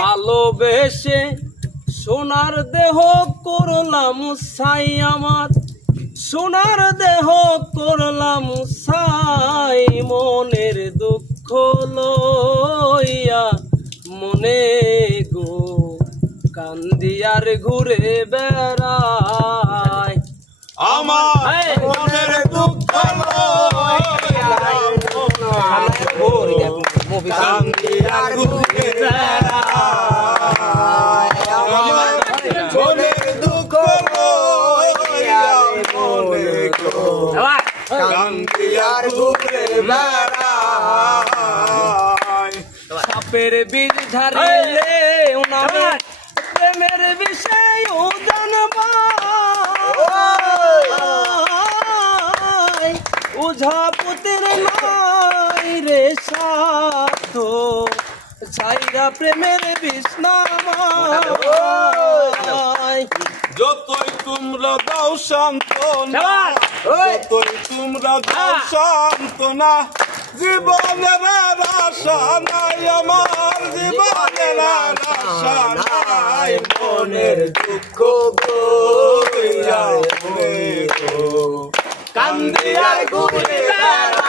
ভালোবেসে সোনার দেহ করলাম ছাই আমার, সোনার দেহ করলাম ছাই, মনের দুঃখ লইয়া মনে গো কান্দিয়ার ঘুরে বেড়ায়। আমার মনের দুঃখ লইয়া কান্দিয়া ঘুরে বেড়ায়। আমার মনের দুঃখ লইয়া মনে গো কান্দিয়া ঘুরে বেড়ায়। সাপের বীজ ঝাড়িলে উনারে প্রেমের বিষয় জানবাই, উঝা পুতের নাই রে সাধ্য ছাইরা প্রেমের বিষ্ণামাই। যতই তোমরা দাও সান্ত্বনা, যতই তোমরা দাও সান্ত্বনা, জীবনের আর আশা নাই, আমার জীবনের আর আশা নাই, মনের দুঃখ বইয়া মনে গো কান্দিয়া ঘুরে বেড়ায়।